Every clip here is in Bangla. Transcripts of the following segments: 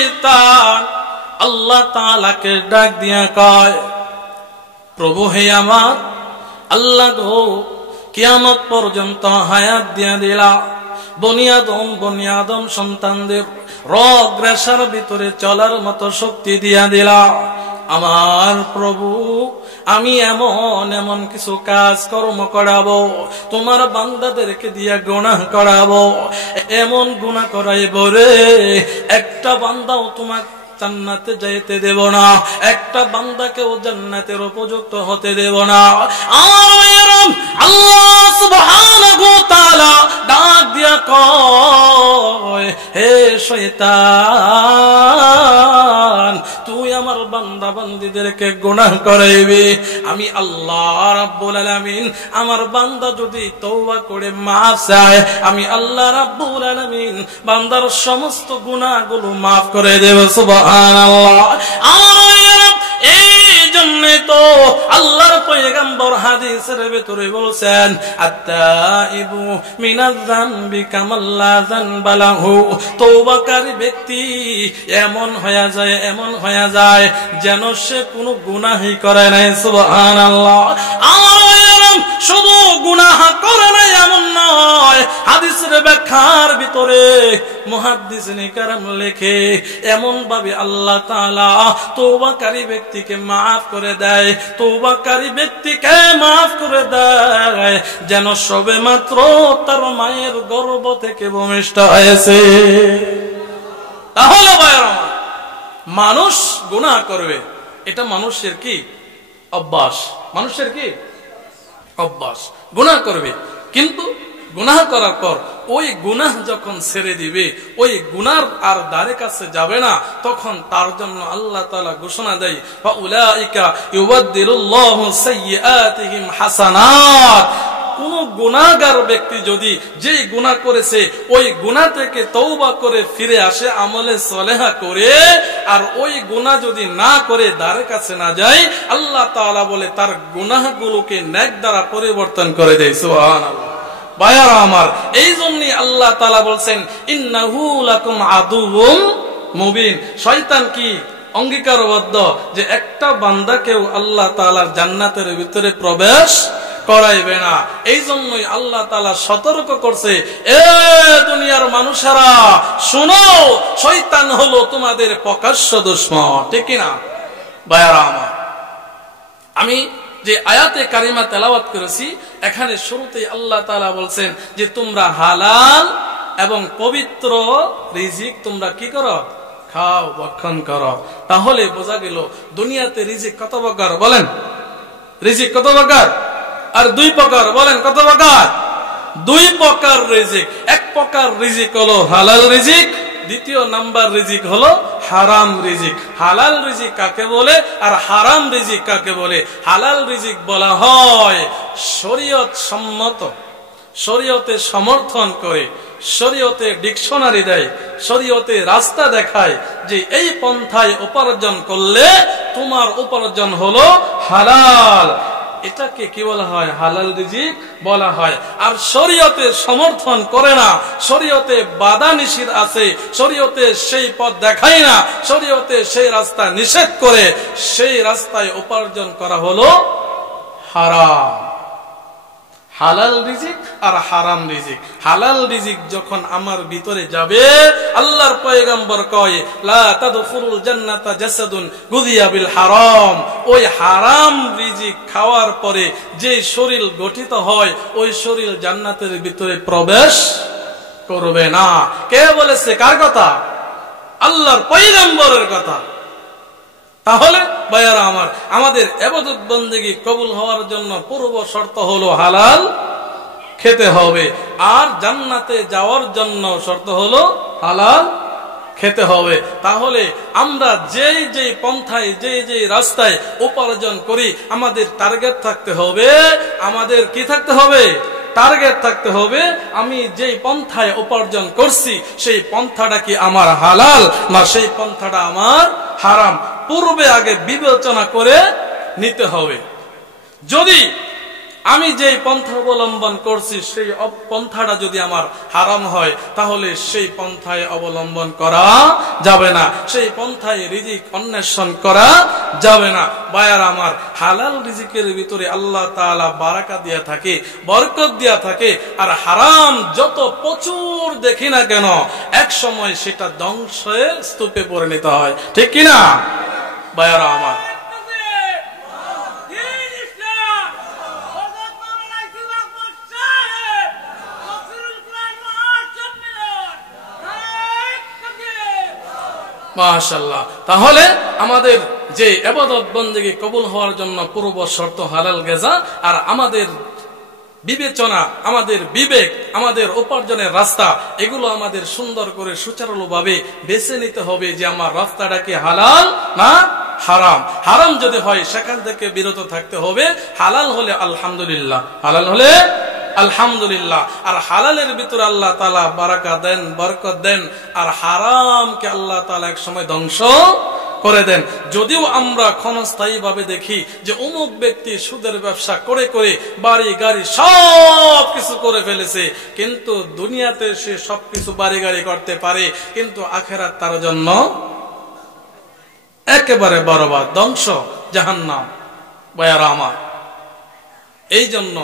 শয়তান আল্লাহ তাআলাকে ডাক দিয়া কয়, প্রভু হে আমার আল্লাহ গো, কিয়ামত পর্যন্ত হায়াত দিয়া দিলা, বনি আদম সন্তানদের রগ রেশার ভিতরে চলার মতো শক্তি দিয়া দিলা। আমার প্রভু, আমি এমন এমন কিছু কাজ কর্ম করাবো, তোমার বান্দাদেরকে দিয়া গুনাহ করাবো, এমন গুনাহ করাইব রে, একটা বান্দাও তোমার জান্নাতে যাইতে দেব না, একটা বান্দাকেও জান্নাতের উপযুক্ত হতে দেব না। আল্লাহ সুবহানাহু ওয়া তাআলা ডাক দিয়া কয়, হে শয়তান, তুই আমার বান্দা বান্দীদেরকে গুনাহ করাইবি, আমি আল্লাহ রাব্বুল আলামিন আমার বান্দা যদি তওবা করে মাফ চায়, আমি আল্লাহ রাব্বুল আলামিন বান্দার সমস্ত গুনাহগুলো মাফ করে দেব। সুবহানাল্লাহ। এই জন্য তো আল্লাহর পয়গম্বর হাদিসের ভিতরে বলছেন, আত-তাইবু মিনাজ যামবি কামাল্লা যানবা লাহু, তওবাকারী ব্যক্তি এমন হয়ে যায় যেন সে কোনো গুনাহই করে নাই। সুবহানাল্লাহ। শুধু গুনাহ করে নাই এমন নয়, হাদিসের ব্যাখ্যার ভিতরে মুহাদ্দিসিনে কেরাম লেখে, এমন ভাবে আল্লাহ তাআলা তওবাকারী ব্যক্তিকে মাফ করে দেয়, তওবাকারী ব্যক্তিকে মাফ করে দেয় যেন সবে মাত্র তার মায়ের গর্ভ থেকে ভূমিষ্ঠ হয়েছে। তাহলে ভাইরা, মানুষ গুনাহ করবে, এটা মানুষের কি অভ্যাস, মানুষের কি অভ্যাস, গুনাহ করবে। কিন্তু গুনাহ করার পর ওই গুনাহ যখন ছেড়ে দিবে, ওই গুনার আর দ্বারে কাছে যাবে না, তখন তার জন্য আল্লাহ তাআলা ঘোষণা দেয়, ফাউলাইকা ইউবাদদিলুল্লাহু সাইয়্যাতিহিম হাসানাত। কোন গুনাহগার ব্যক্তি যদি যেই গুনাহ করেছে ওই গুনাহ থেকে তওবা করে ফিরে আসে আমলে সলেহা করে, আর ওই গুনাহ যদি না করে দ্বারে কাছে না যায়, আল্লাহ তাআলা বলে তার গুনাহগুলোকে নেক দ্বারা পরিবর্তন করে দেয়। সুবহানাল্লাহ। ভাইরা আমার, এই জন্যই আল্লাহ তাআলা বলছেন, ইন্নাহু লাকুম আদুউম মুবিন। শয়তান কি অঙ্গীকারবদ্ধ যে একটা বান্দাকেও আল্লাহ তাআলার জান্নাতের ভিতরে প্রবেশ করাইবে না। এই জন্যই আল্লাহ তাআলা সতর্ক করছে, এ দুনিয়ার মানুষেরা শুনো, শয়তান হলো তোমাদের প্রকাশ্য দুশমন। ঠিক কিনা ভাইরা আমার? আমি যে আয়াতে কারিমা তেলাওয়াত করেছি, এখানে শুরুতেই আল্লাহ তাআলা বলছেন যে তোমরা হালাল এবং পবিত্র রিজিক তোমরা কি করো, খাও, ভক্ষণ করো। তাহলে বোঝা গেল দুনিয়াতে রিজিক কত প্রকার বলেন, রিজিক কত প্রকার, আর দুই প্রকার বলেন কত প্রকার, দুই প্রকার রিজিক। এক প্রকার রিজিক হলো হালাল রিজিক, দ্বিতীয় নাম্বার রিজিক হলো হারাম রিজিক। হালাল রিজিক কাকে বলে আর হারাম রিজিক কাকে বলে? হালাল রিজিক বলা হয় শরীয়ত সম্মত, শরীয়তে সমর্থন করে, শরীয়তে ডিকশনারি দেয়, শরীয়তে রাস্তা দেখায় যে এই পন্থায় উপার্জন করলে তোমার উপার্জন হলো হালাল, এটাকে কি বলা হয়? হালাল রিজিক বলা হয়। আর শরীয়তে সমর্থন করে না, শরীয়তে বাধা নিষেধ আছে, শরীয়তে সেই পথ দেখায় না, শরীয়তে সেই রাস্তা নিষেধ করে, সেই রাস্তায় উপার্জন করা হলো হারাম। হালাল রিজিক আর হারাম রিজিক। হালাল রিজিক যখন আমার ভিতরে যাবে, আল্লাহর পয়গম্বর কয়, লা তাদখুলুল জান্নাতা জাসাদুন গুযিয়া বিল হারাম। ওই হারাম রিজিক খাওয়ার পরে যে শরীর গঠিত হয়, ওই শরীর জান্নাতের ভিতরে প্রবেশ করবে না। কে বলেছে? কার কথা? আল্লাহর পয়গম্বরের কথা। তাহলে ভাইয়ারা আমার, আমাদের ইবাদত বন্দেগী কবুল হওয়ার জন্য পূর্ব শর্ত হলো হালাল খেতে হবে, আর জান্নাতে যাওয়ার জন্য শর্ত হলো হালাল খেতে হবে। তাহলে আমরা যেই যেই পন্থায়, যেই যেই রাস্তায় উপার্জন করি, আমাদের টার্গেট থাকতে হবে। আমাদের কি থাকতে হবে? টার্গেট থাকতে হবে, আমি যেই পন্থায় উপার্জন করছি সেই পন্থাটা কি আমার হালাল না সেই পন্থাটা আমার হারাম, পূর্বে আগে বিবেচনা করে নিতে হবে। যদি আমি যেই পন্থা অবলম্বন করছি সেই পন্থাটা যদি আমার হারাম হয় তাহলে সেই পন্থায় অবলম্বন করা যাবে না, সেই পন্থায় রিজিক অন্বেষণ করা যাবে না। ভাইয়ারা আমার, হালাল রিজিকের ভিতরে আল্লাহ তাআলা বারাকা দিয়া থাকে, বরকত দিয়া থাকে। আর হারাম যত প্রচুর দেখি না কেন এক সময় সেটা ধ্বংসের স্তূপে পরিণত হয়, ঠিক কিনা ভাইয়ারা আমার? মাশাআল্লাহ। তাহলে আমাদের যে ইবাদত বন্দেগী কবুল হওয়ার জন্য পূর্ব শর্ত হালাল গিজা, আর আমাদের বিবেচনা, আমাদের বিবেক, আমাদের উপার্জনের রাস্তা, এগুলো আমাদের সুন্দর করে সুচারুভাবে বেছে নিতে হবে যে আমার রাস্তাটা কি হালাল না হারাম। হারাম যদি হয় সেখান থেকে বিরত থাকতে হবে, হালাল হলে আলহামদুলিল্লাহ, হালাল হলে আলহামদুলিল্লাহ। আর হালালের ভিতরে আল্লাহ তাআলা বারাকা দেন, বরকত দেন, আর হারামকে আল্লাহ তাআলা এক সময় ধ্বংস করে দেন। যদিও আমরা ক্ষণস্থায়ী ভাবে দেখি যে অমুক ব্যক্তি সুদের ব্যবসা করে করে বাড়ি গাড়ি সব কিছু করে ফেলেছে, কিন্তু দুনিয়াতে সে সবকিছু বাড়ি গাড়ি করতে পারে, কিন্তু আখিরাত তার জন্য একেবারে বরবাদ, ধ্বংস, জাহান্নাম। ভাইয়ারা আমার, এই জন্য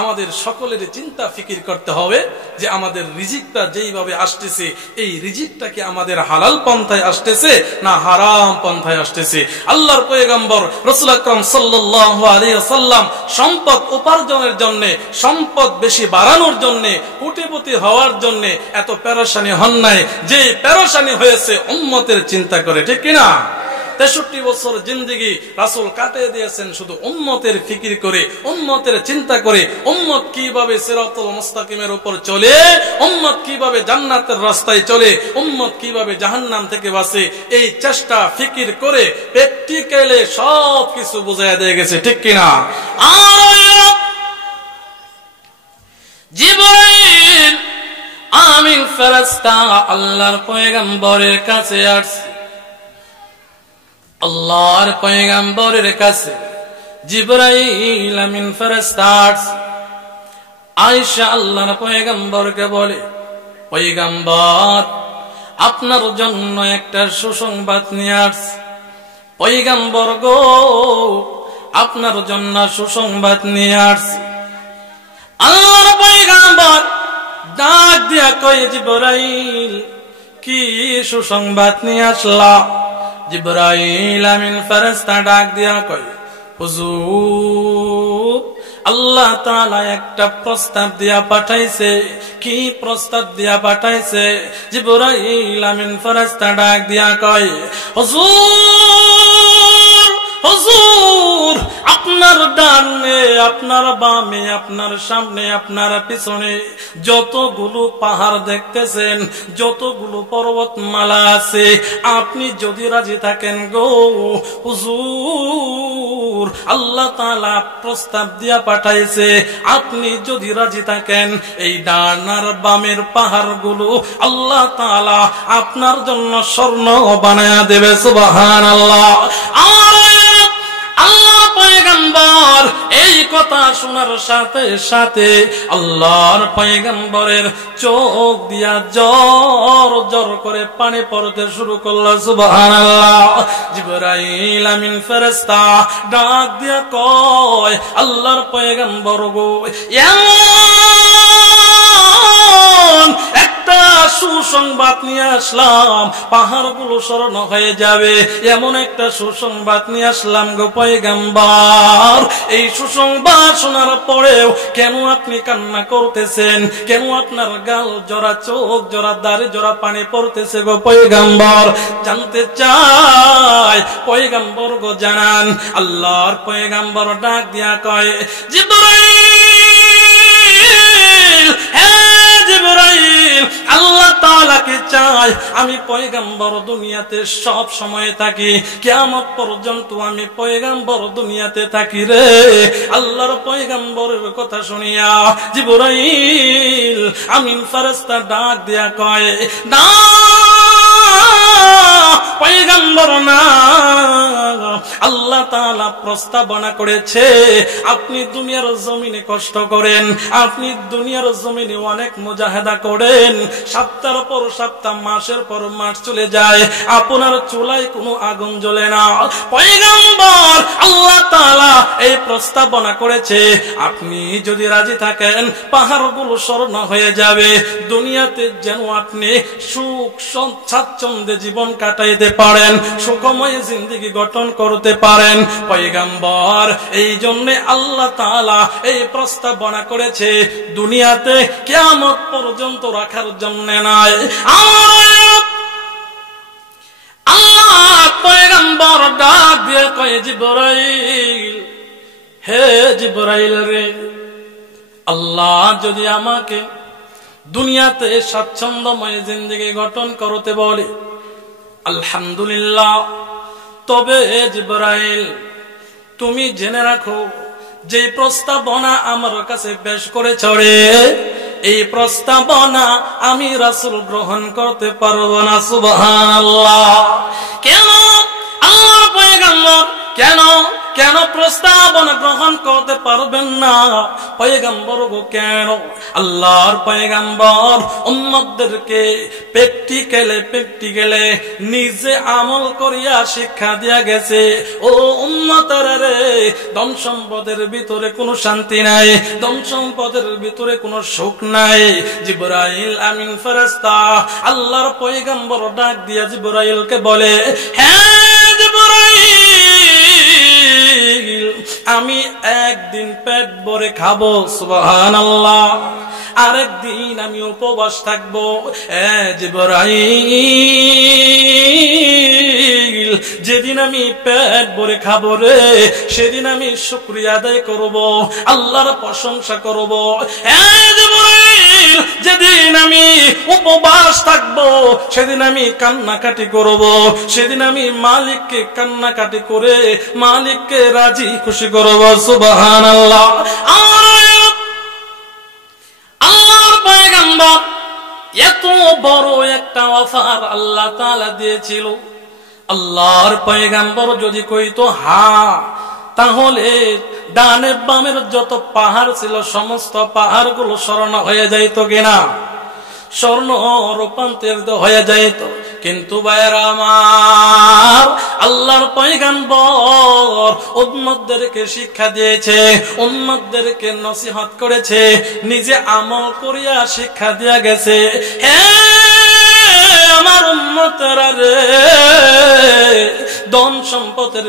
আমাদের সকলের চিন্তা ফিকির করতে হবে যে আমাদের রিজিকটা যেইভাবে আসতেছে, এই রিজিকটাকে আমাদের হালাল পন্থায় আসতেছে না হারাম পন্থায় আসতেছে। আল্লাহর পয়গম্বর রাসূল আকরাম সাল্লাল্লাহু আলাইহি ওয়াসাল্লাম সম্পদ উপার্জনের জন্য, সম্পদ বেশি বাড়ানোর জন্য, কোটিপতি হওয়ার জন্য এত পেরেশানি হন নাই যে পেরেশানি হয়েছে উম্মতের চিন্তা করে, ঠিক কিনা? 63 বছর জিন্দেগি রাসূল কাটিয়ে দিয়েছেন শুধু উম্মতের ফিকির করে, উম্মতের চিন্তা করে, উম্মত কিভাবে সিরাতুল মুস্তাকিমের উপর চলে, উম্মত কিভাবে জান্নাতের রাস্তায় চলে, উম্মত কিভাবে জাহান্নাম থেকে বাঁচে, এই চেষ্টা ফিকির করে প্র্যাকটিক্যালি সবকিছু বুঝাইয়া দিয়ে গেছে, ঠিক কিনা? আর জিবরাইল আমিন ফেরেশতা আল্লাহর পয়গম্বরের কাছে আসছে, আল্লাহর পয়গম্বরের কাছে জিবরাইল আমিন ফেরেশতা আয়েশা আল্লাহর পয়গম্বরকে বলে, পয়গম্বর আপনার জন্য একটা সুসংবাদ নিয়ে আসছি। পয়গম্বর গো, আপনার জন্য সুসংবাদ নিয়ে আসছি। আল্লাহর পয়গম্বর ডাক দিয়া কয়, জিবরাইল কি সুসংবাদ নিয়ে আসলা? জিবরাইল আমিন ফেরেশতা ডাক দিয়া কয়, হুজুর আল্লাহ তাআলা একটা প্রস্তাব দিয়া পাঠাইছে। কি প্রস্তাব দিয়া পাঠাইছে? জিবরাইল আমিন ফেরেশতা ডাক দিয়া কয়, হুজুর হুজুর আপনার ডানে, আপনার বামে, আপনার সামনে, আপনার পিছনে যতগুলো পাহাড় দেখতেছেন, যতগুলো পর্বতমালা আছে, আপনি যদি রাজি থাকেন গো হুজুর, আল্লাহ তাআলা প্রস্তাব দিয়া পাঠাইছে, আপনি যদি রাজি থাকেন এই ডান আর বামের পাহাড়গুলো আল্লাহ তাআলা আপনার জন্য স্বর্ণ বানায়া দেবে। সুবহানাল্লাহ। আল্লাহ পয়গম্বর এই কথা শোনার সাথে সাথে আল্লাহর পয়গম্বরের চোখ দিয়া জর জর করে পানি পড়তে শুরু করলো। সুবহানাল্লাহ। জিবরাইল আমিন ফেরেশতা ডাক দিয়া কয়, আল্লাহর পয়গম্বর গো, একটা সুসংবাদ নিয়ে আসলাম, পাহাড়গুলো স্মরণ হয়ে যাবে, এমন একটা সুসংবাদ নিয়ে আসলাম গো পয়গম্বর। এই সুসংবাদ শোনার পরেও কেন আপনি কান্না করতেছেন? কেন আপনার গাল জরা, চোখ জরা, দাড়ি জরা পানি পড়তেছে গো পয়গম্বর? জানতে চাই পয়গম্বর গো, জানান। আল্লাহর পয়গম্বর ডাক দিয়া কয়, জিবরাইল, জিবরাইল আল্লাহ তাআলাকে চাই আমি পয়গম্বর দুনিয়াতে সব সময় থাকি, কিয়ামত পর্যন্ত আমি পয়গম্বর দুনিয়াতে থাকি রে। আল্লাহর পয়গম্বরের কথা শুনিয়া জিবরাইল আমিন ফেরেশতা ডাক দিয়া কয়, না পয়গম্বর না, আল্লাহ তাআলা প্রস্তাবনা করেছে আপনি দুনিয়ার জমিনে কষ্ট করেন, আপনি দুনিয়ার জমিনে অনেক মুজাহাদা করেন, সপ্তাহের পর সপ্তাহ, মাসের পর মাস চলে যায়, আপনার চুলায় কোনো আগুন জ্বলে না। পয়গম্বর আল্লাহ তাআলা এই প্রস্তাবনা করেছে আপনি যদি রাজি থাকেন পাহাড়গুলো স্বর্ণ হয়ে যাবে, দুনিয়াতে যেন আপনি সুখ স্বাচ্ছন্দ্যে জীবন কাটাইতে পারেন, সুখময় জিন্দেগি গঠন করতে পারেন। পয়গম্বর এই জন্য আল্লাহ তাআলা এই প্রস্তাবনা করেছে দুনিয়াতে কিয়ামত পর্যন্ত রাখার জন্য নয়। আল্লাহ পয়গম্বর ডাক দিয়ে কয় জিবরাইল, হে জিবরাইল রে, আল্লাহ যদি আমাকে দুনিয়াতে স্বাচ্ছন্দ্যময় জিন্দেগি গঠন করতে বলে আলহামদুলিল্লাহ, তবে জিবরাইল তুমি জেনে রাখো যে প্রস্তাবনা আমার কাছে পেশ করেছ রে, এই প্রস্তাবনা আমি রাসূল গ্রহণ করতে পারবো না। সুবহানাল্লাহ। কেন আল্লাহর পয়গম্বর কেন কেন প্রস্তাবনা গ্রহণ করতে পারবেন না? পয়গম্বর গো কেন? আল্লাহর পয়গম্বর উম্মতদেরকে প্র্যাকটিক্যালে নিজে আমল করিয়া শিক্ষা দিয়া গেছে, ও উম্মতরা রে, ধন সম্পদের ভিতরে কোনো শান্তি নাই, ধন সম্পদের ভিতরে কোনো সুখ নাই। জিবরাইল আমিন ফেরেশতা আল্লাহর পয়গম্বর ডাক দিয়া জিবরাইলকে বলে, হ্যাঁ জিবরাইল, আমি একদিন পেট ভরে খাবো, সুবহানাল্লাহ, আরেকদিন আমি উপবাস থাকবো। জিবরাইল, যেদিন আমি পেট ভরে খাবো রে, সেদিন আমি শুকরিয়া আদায় করব, আল্লাহর প্রশংসা করব। জিবরাইল, যেদিন আমি উপবাস থাকবো সেদিন আমি কান্নাকাটি করব, সেদিন আমি মালিককে কান্নাকাটি করে মালিককে রাজি খুশি করব। সুবহানাল্লাহ। আল্লাহর পয়গম্বর এত বড় একটা অফার আল্লাহ তাআলা দিয়েছিল, আল্লাহর পয়গম্বর যদি কইতো হ্যাঁ, তাহলে ডানে বামের যত পাহাড় ছিল সমস্ত পাহাড়গুলো স্বর্ণ হয়ে যাইত কিনা? স্বর্ণ রূপান্তরিত হয়ে যাইত। কিন্তু ভাইরা আমার, আল্লাহর পয়গম্বর উম্মতদেরকে শিক্ষা দিয়েছে, উম্মতদেরকে নসিহত করেছে, নিজে আমল করিয়া শিক্ষা দিয়া গেছে। হে আমার উম্মতরা রে, ধন সম্পদের